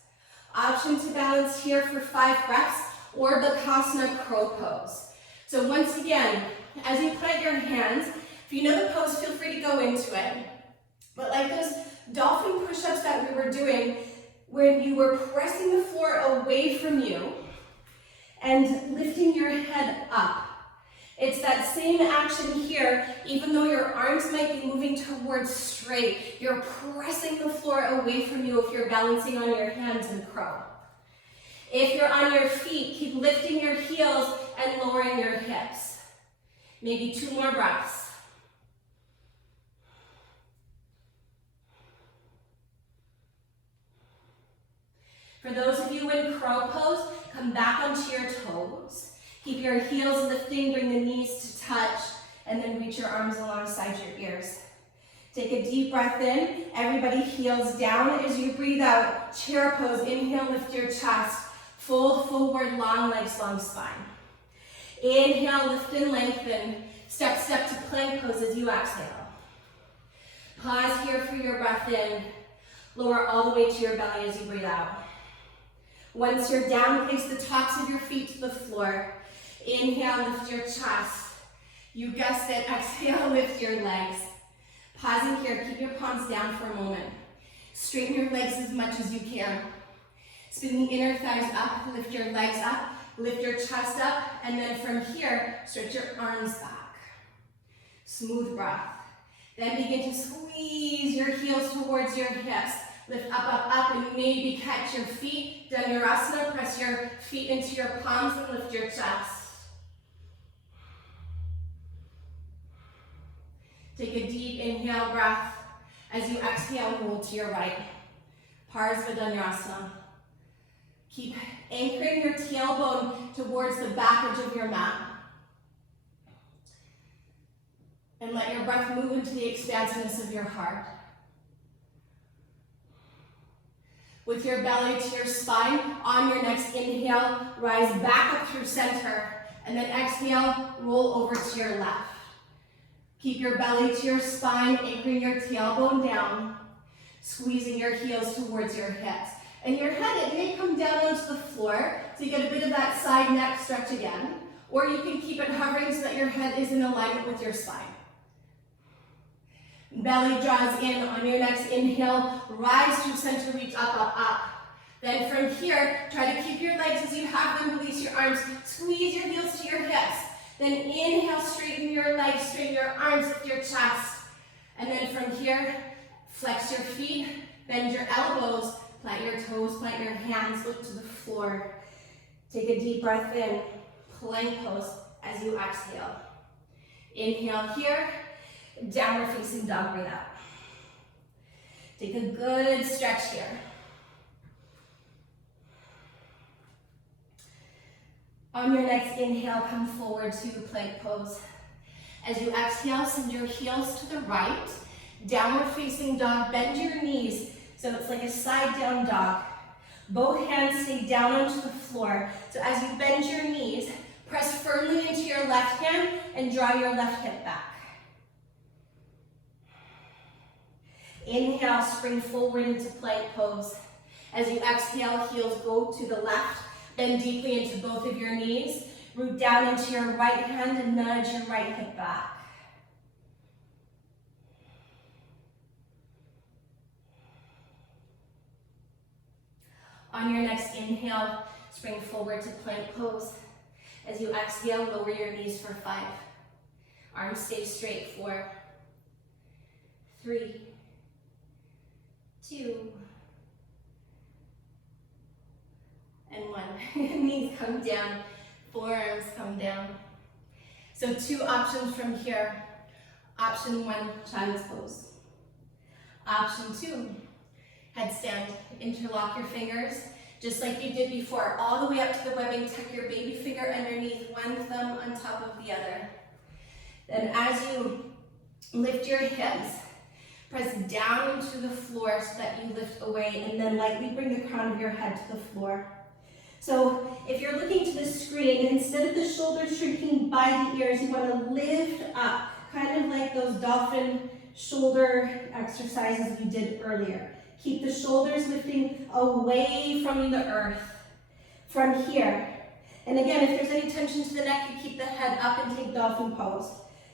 Option to balance here for 5 breaths, or Bakasana Crow Pose. So once again, as you plant your hands, if you know the pose, feel free to go into it. But like those dolphin push-ups that we were doing, when you were pressing the floor away from you and lifting your head up. It's that same action here, even though your arms might be moving towards straight, you're pressing the floor away from you if you're balancing on your hands in crow. If you're on your feet, keep lifting your heels and lowering your hips. Maybe 2 more breaths. For those of you in crow pose, come back onto your toes. Keep your heels lifting, bring the knees to touch, and then reach your arms alongside your ears. Take a deep breath in. Everybody heels down as you breathe out. Chair pose. Inhale, lift your chest. Fold forward, long legs, long spine. Inhale, lift and lengthen. Step, step to plank pose as you exhale. Pause here for your breath in. Lower all the way to your belly as you breathe out. Once you're down, place the tops of your feet to the floor. Inhale, lift your chest. You guessed it, exhale, lift your legs. Pausing here, keep your palms down for a moment. Straighten your legs as much as you can. Spin the inner thighs up, lift your legs up, lift your chest up, and then from here, stretch your arms back. Smooth breath. Then begin to squeeze your heels towards your hips. Lift up, up, up, and maybe catch your feet. Dhanurasana, press your feet into your palms and lift your chest. Take a deep inhale breath. As you exhale, roll to your right. Parsva Keep anchoring your tailbone towards the back edge of your mat. And let your breath move into the expansiveness of your heart. With your belly to your spine, on your next inhale, rise back up through center, and then exhale, roll over to your left. Keep your belly to your spine, anchoring your tailbone down, squeezing your heels towards your hips. And your head, it may come down onto the floor, so you get a bit of that side neck stretch again, or you can keep it hovering so that your head is in alignment with your spine. Belly draws in on your next inhale, rise through center, reach up, up, up. Then from here, try to keep your legs as you have them, release your arms, squeeze your heels to your hips. Then inhale, straighten your legs, straighten your arms with your chest. And then from here, flex your feet, bend your elbows, plant your toes, plant your hands, look to the floor. Take a deep breath in, plank pose as you exhale. Inhale here, downward facing dog, breathe out. Take a good stretch here. On your next inhale, come forward to plank pose. As you exhale, send your heels to the right, downward facing dog, bend your knees so it's like a side down dog. Both hands stay down onto the floor. So as you bend your knees, press firmly into your left hand and draw your left hip back. Inhale, spring forward into plank pose. As you exhale, heels go to the left, bend deeply into both of your knees, root down into your right hand and nudge your right hip back. On your next inhale, spring forward to plank pose. As you exhale, lower your knees for 5. Arms stay straight, 4, 3, 2, and 1. Knees come down, forearms come down. So 2 options from here. Option 1, child's pose. Option 2, headstand. Interlock your fingers, just like you did before, all the way up to the webbing. Tuck your baby finger underneath, one thumb on top of the other. Then as you lift your hips, press down into the floor so that you lift away, and then lightly bring the crown of your head to the floor. So if you're looking to the screen, instead of the shoulders shrinking by the ears, you want to lift up, kind of like those dolphin shoulder exercises you did earlier. Keep the shoulders lifting away from the earth, from here. And again, if there's any tension to the neck, you keep the head up and take dolphin pose.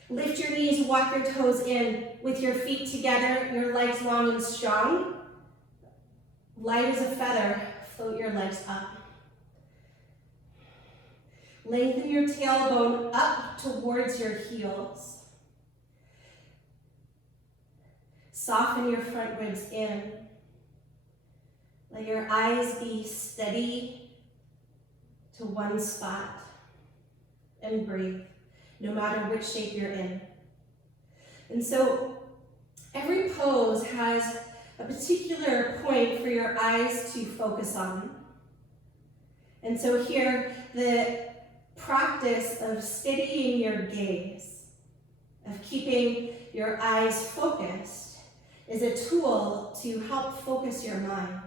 Lift your knees, walk your toes in with your feet together, your legs long and strong. Light as a feather, float your legs up. Lengthen your tailbone up towards your heels. Soften your front ribs in. Let your eyes be steady to one spot and breathe, no matter which shape you're in. And so every pose has a particular point for your eyes to focus on. And so here, the practice of steadying your gaze, of keeping your eyes focused, is a tool to help focus your mind.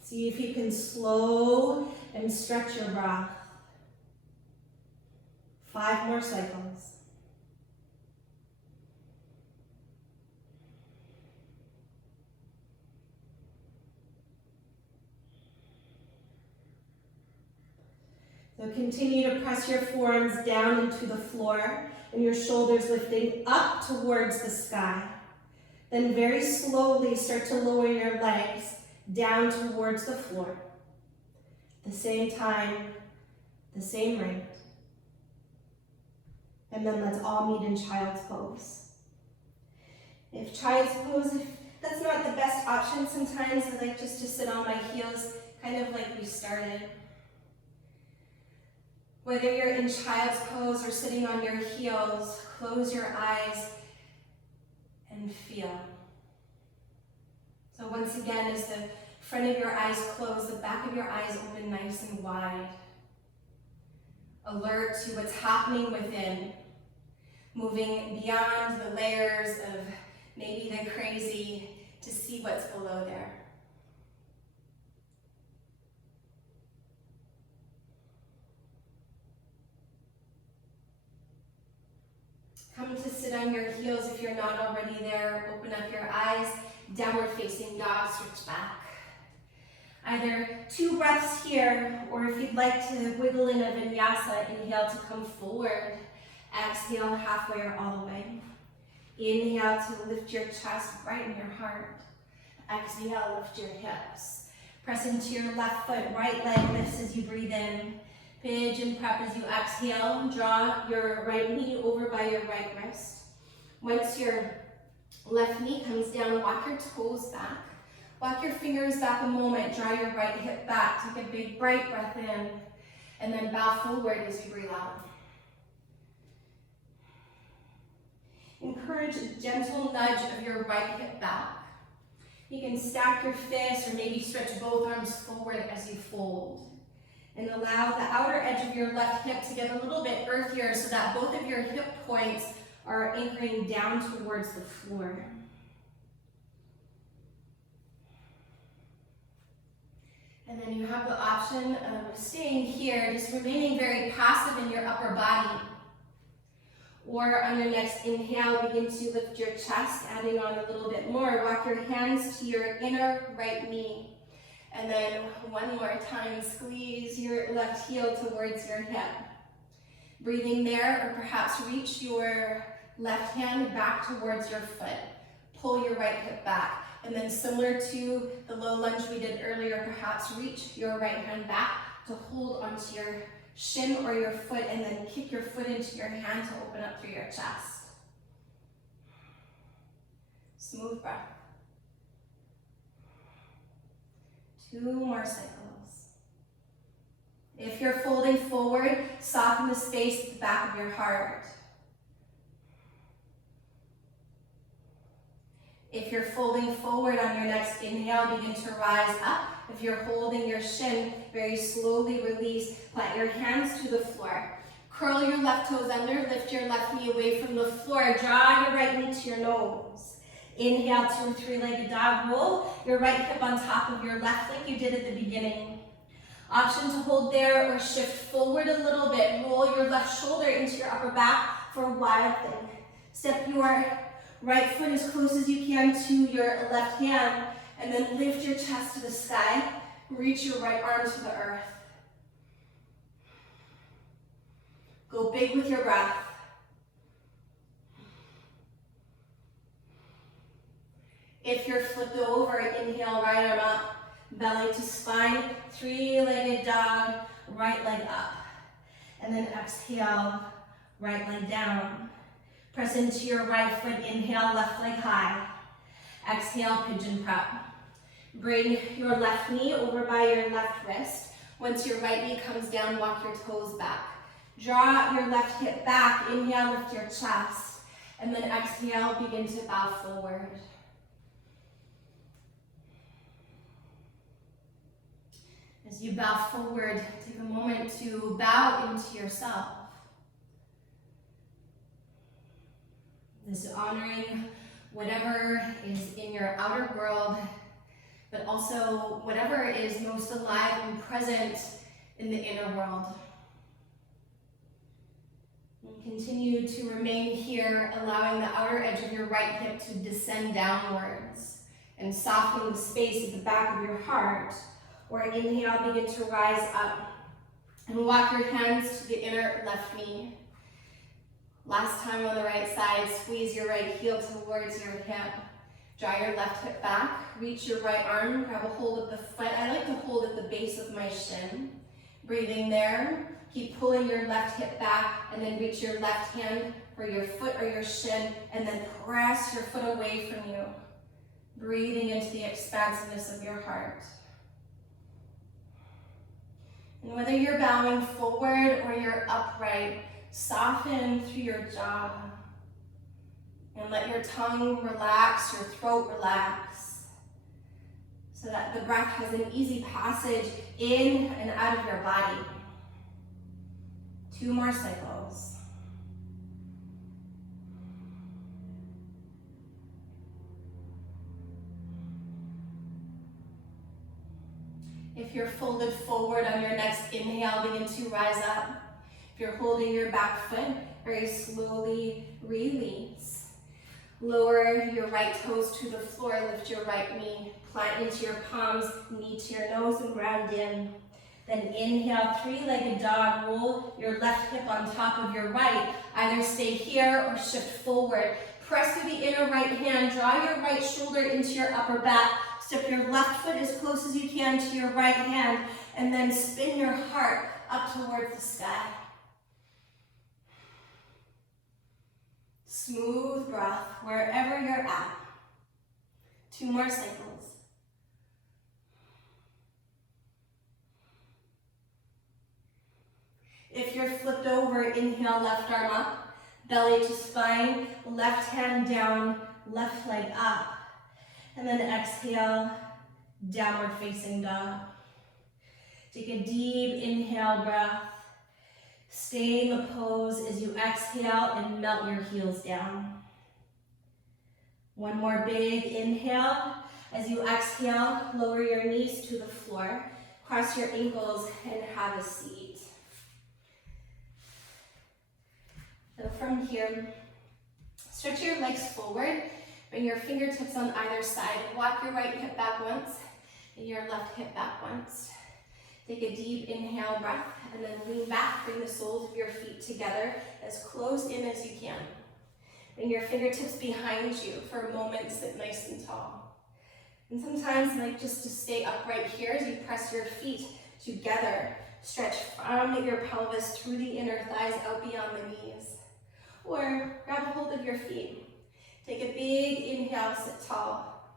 See if you can slow and stretch your breath. 5 more cycles. So continue to press your forearms down into the floor and your shoulders lifting up towards the sky. Then very slowly start to lower your legs down towards the floor. The same time, the same rate. And then let's all meet in child's pose. If child's pose, if that's not the best option, sometimes I like just to sit on my heels, kind of like we started. Whether you're in child's pose or sitting on your heels, close your eyes and feel. So once again, as the front of your eyes close, the back of your eyes open nice and wide. Alert to what's happening within, moving beyond the layers of maybe the crazy to see what's below there. Come to sit on your heels if you're not already there. Open up your eyes. Downward facing dog, stretch back. Either 2 breaths here, or if you'd like to wiggle in a vinyasa, inhale to come forward. Exhale halfway or all the way. Inhale to lift your chest, brighten your heart. Exhale, lift your hips. Press into your left foot, right leg lifts as you breathe in. Pigeon prep as you exhale. Draw your right knee over by your right wrist. Once your left knee comes down, walk your toes back. Walk your fingers back a moment. Draw your right hip back. Take a big, bright breath in. And then bow forward as you breathe out. Encourage a gentle nudge of your right hip back. You can stack your fists or maybe stretch both arms forward as you fold. And allow the outer edge of your left hip to get a little bit earthier so that both of your hip points are anchoring down towards the floor. And then you have the option of staying here, just remaining very passive in your upper body. Or on your next inhale, begin to lift your chest, adding on a little bit more. Walk your hands to your inner right knee. And then one more time, squeeze your left heel towards your hip. Breathing there, or perhaps reach your left hand back towards your foot. Pull your right hip back. And then similar to the low lunge we did earlier, perhaps reach your right hand back to hold onto your shin or your foot, and then kick your foot into your hand to open up through your chest. Smooth breath. 2 more cycles. If you're folding forward, soften the space at the back of your heart. If you're folding forward on your next inhale, begin to rise up. If you're holding your shin, very slowly release. Plant your hands to the floor. Curl your left toes under, lift your left knee away from the floor. Draw your right knee to your nose. Inhale to a 3-legged dog. Roll your right hip on top of your left like you did at the beginning. Option to hold there or shift forward a little bit. Roll your left shoulder into your upper back for a wild thing. Step your right foot as close as you can to your left hand, and then lift your chest to the sky. Reach your right arm to the earth. Go big with your breath. If you're flipped over, inhale, right arm up, belly to spine, 3-legged dog, right leg up. And then exhale, right leg down. Press into your right foot, inhale, left leg high. Exhale, pigeon prep. Bring your left knee over by your left wrist. Once your right knee comes down, walk your toes back. Draw your left hip back, inhale, lift your chest. And then exhale, begin to bow forward. As you bow forward, take a moment to bow into yourself. This is honoring whatever is in your outer world, but also whatever is most alive and present in the inner world. And continue to remain here, allowing the outer edge of your right hip to descend downwards and soften the space at the back of your heart. Or inhale, begin to rise up and walk your hands to the inner left knee. Last time on the right side, squeeze your right heel towards your hip. Draw your left hip back, reach your right arm, grab a hold of the foot. I like to hold at the base of my shin. Breathing there, keep pulling your left hip back, and then reach your left hand for your foot or your shin, and then press your foot away from you. Breathing into the expansiveness of your heart. And whether you're bowing forward or you're upright, soften through your jaw. And let your tongue relax, your throat relax, so that the breath has an easy passage in and out of your body. 2 more cycles. If you're folded forward on your next inhale, begin to rise up. If you're holding your back foot, very slowly release. Lower your right toes to the floor, lift your right knee, plant into your palms, knee to your nose and ground in. Then inhale, three-legged dog, roll your left hip on top of your right. Either stay here or shift forward. Press through the inner right hand, draw your right shoulder into your upper back. Step your left foot as close as you can to your right hand, and then spin your heart up towards the sky. Smooth breath wherever you're at. 2 more cycles. If you're flipped over, inhale, left arm up, belly to spine, left hand down, left leg up. And then exhale, downward facing dog. Take a deep inhale breath. Stay in the pose as you exhale and melt your heels down. One more big inhale. As you exhale, lower your knees to the floor. Cross your ankles and have a seat. So from here, stretch your legs forward. Bring your fingertips on either side. Walk your right hip back once and your left hip back once. Take a deep inhale breath and then lean back. Bring the soles of your feet together as close in as you can. Bring your fingertips behind you for a moment. Sit nice and tall. And sometimes I like just to stay upright here as you press your feet together. Stretch from your pelvis through the inner thighs out beyond the knees. Or grab hold of your feet. Take a big inhale, sit tall,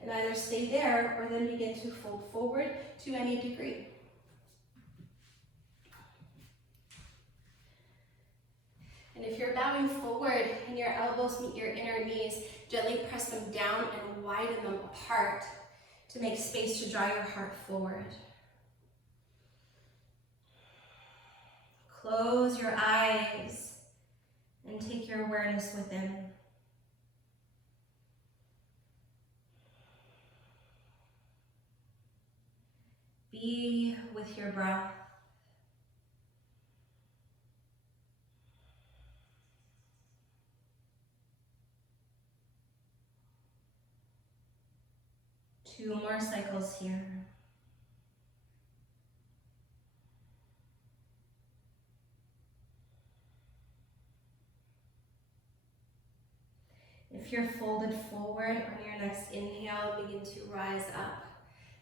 and either stay there or then begin to fold forward to any degree. And if you're bowing forward and your elbows meet your inner knees, gently press them down and widen them apart to make space to draw your heart forward. Close your eyes and take your awareness within. Be with your breath. Two more cycles here. If you're folded forward on your next inhale, begin to rise up.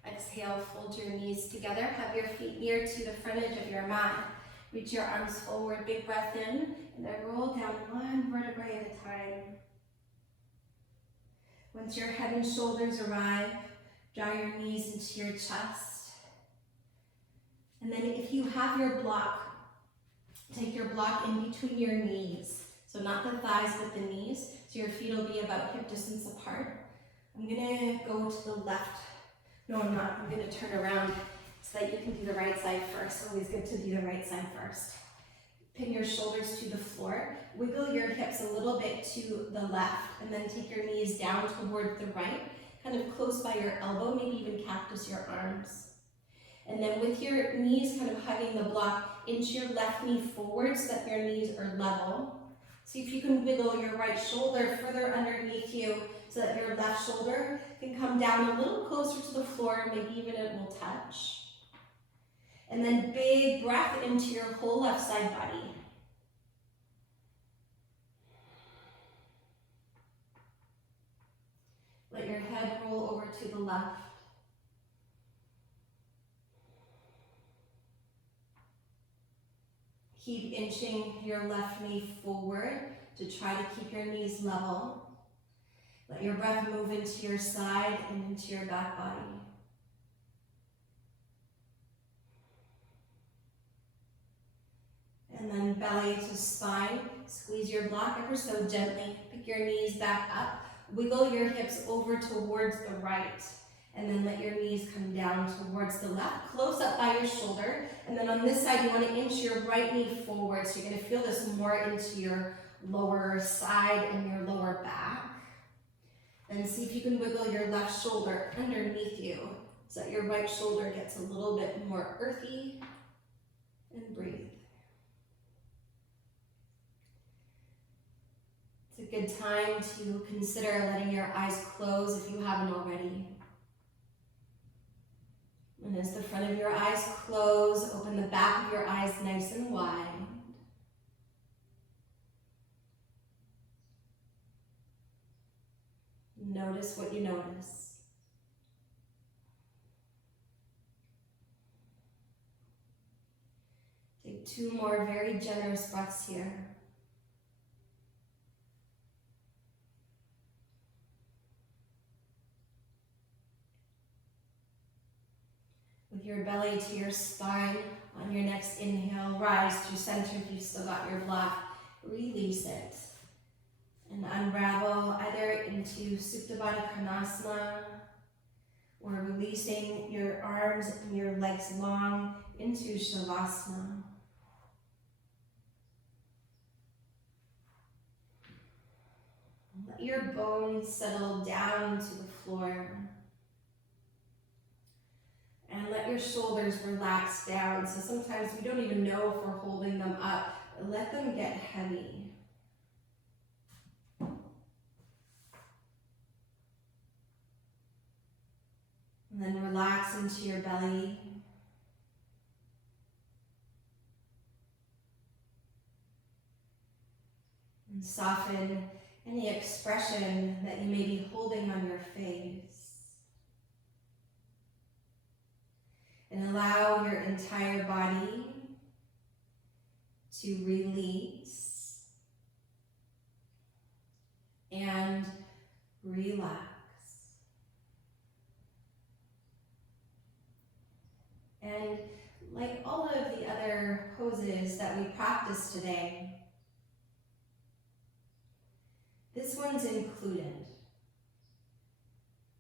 Exhale, fold your knees together. Have your feet near to the front edge of your mat. Reach your arms forward, big breath in, and then roll down one vertebrae at a time. Once your head and shoulders arrive, draw your knees into your chest. And then if you have your block, take your block in between your knees. So not the thighs, but the knees. So your feet will be about hip distance apart. I'm gonna go to the left. No, I'm not. I'm gonna turn around so that you can do the right side first. Always good to do the right side first. Pin your shoulders to the floor. Wiggle your hips a little bit to the left, and then take your knees down toward the right, kind of close by your elbow, maybe even cactus your arms. And then with your knees kind of hugging the block, inch your left knee forward so that your knees are level. See if you can wiggle your right shoulder further underneath you so that your left shoulder can come down a little closer to the floor, maybe even it will touch. And then big breath into your whole left side body. Let your head roll over to the left. Keep inching your left knee forward to try to keep your knees level. Let your breath move into your side and into your back body. And then belly to spine. Squeeze your block ever so gently. Pick your knees back up. Wiggle your hips over towards the right. And then let your knees come down towards the left. Close up by your shoulder. And then on this side, you want to inch your right knee forward. So you're going to feel this more into your lower side and your lower back. And see if you can wiggle your left shoulder underneath you so that your right shoulder gets a little bit more earthy, and breathe. It's a good time to consider letting your eyes close if you haven't already. And as the front of your eyes close, open the back of your eyes nice and wide. Notice what you notice. Take 2 more very generous breaths here. With your belly to your spine, on your next inhale, rise to center if you've still got your block. Release it. And unravel either into Supta Baddha Konasana or releasing your arms and your legs long into Shavasana. Let your bones settle down to the floor. And let your shoulders relax down. So sometimes we don't even know if we're holding them up. Let them get heavy. And then relax into your belly. And soften any expression that you may be holding on your face. And allow your entire body to release and relax. And like all of the other poses that we practiced today, this one's included.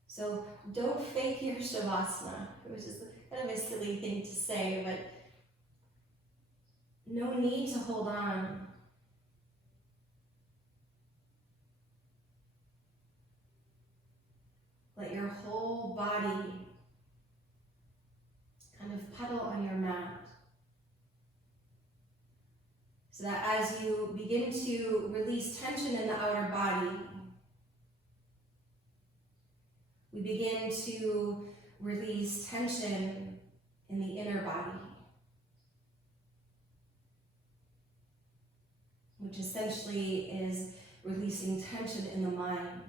So don't fake your Shavasana. It was just kind of a silly thing to say, but no need to hold on. Let your whole body kind of pedal on your mat. So that as you begin to release tension in the outer body, we begin to release tension in the inner body, which essentially is releasing tension in the mind.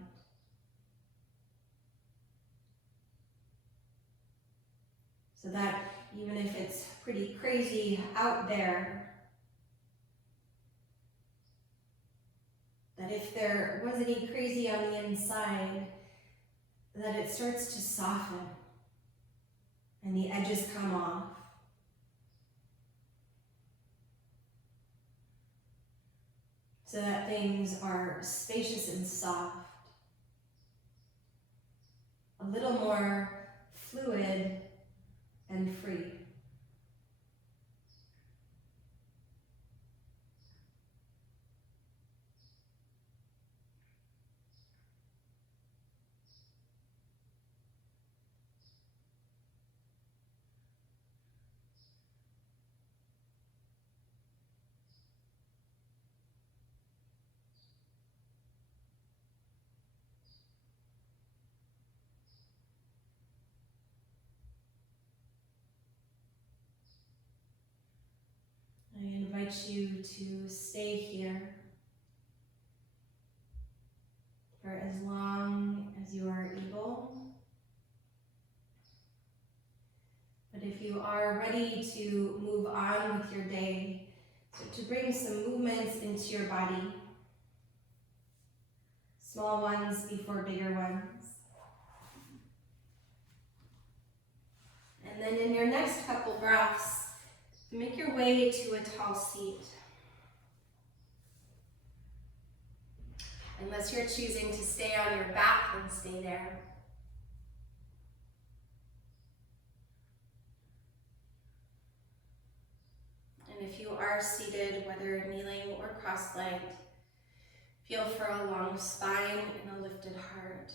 So that even if it's pretty crazy out there, that if there was any crazy on the inside, that it starts to soften and the edges come off. So that things are spacious and soft, a little more fluid and free. I invite you to stay here for as long as you are able. But if you are ready to move on with your day, so to bring some movements into your body, small ones before bigger ones. And then in your next couple breaths, make your way to a tall seat. Unless you're choosing to stay on your back, then stay there. And if you are seated, whether kneeling or cross-legged, feel for a long spine and a lifted heart.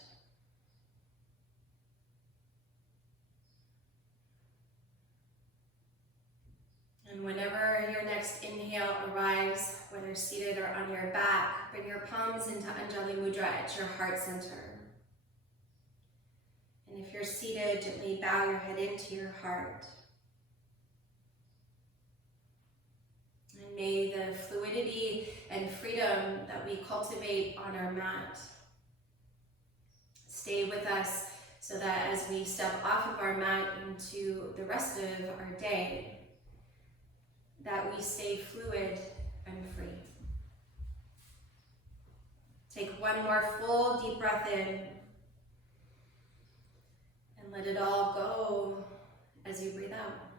And whenever your next inhale arrives, whether seated or on your back, bring your palms into Anjali Mudra at your heart center. And if you're seated, gently bow your head into your heart. And may the fluidity and freedom that we cultivate on our mat stay with us, so that as we step off of our mat into the rest of our day, that we stay fluid and free. Take one more full deep breath in and let it all go as you breathe out.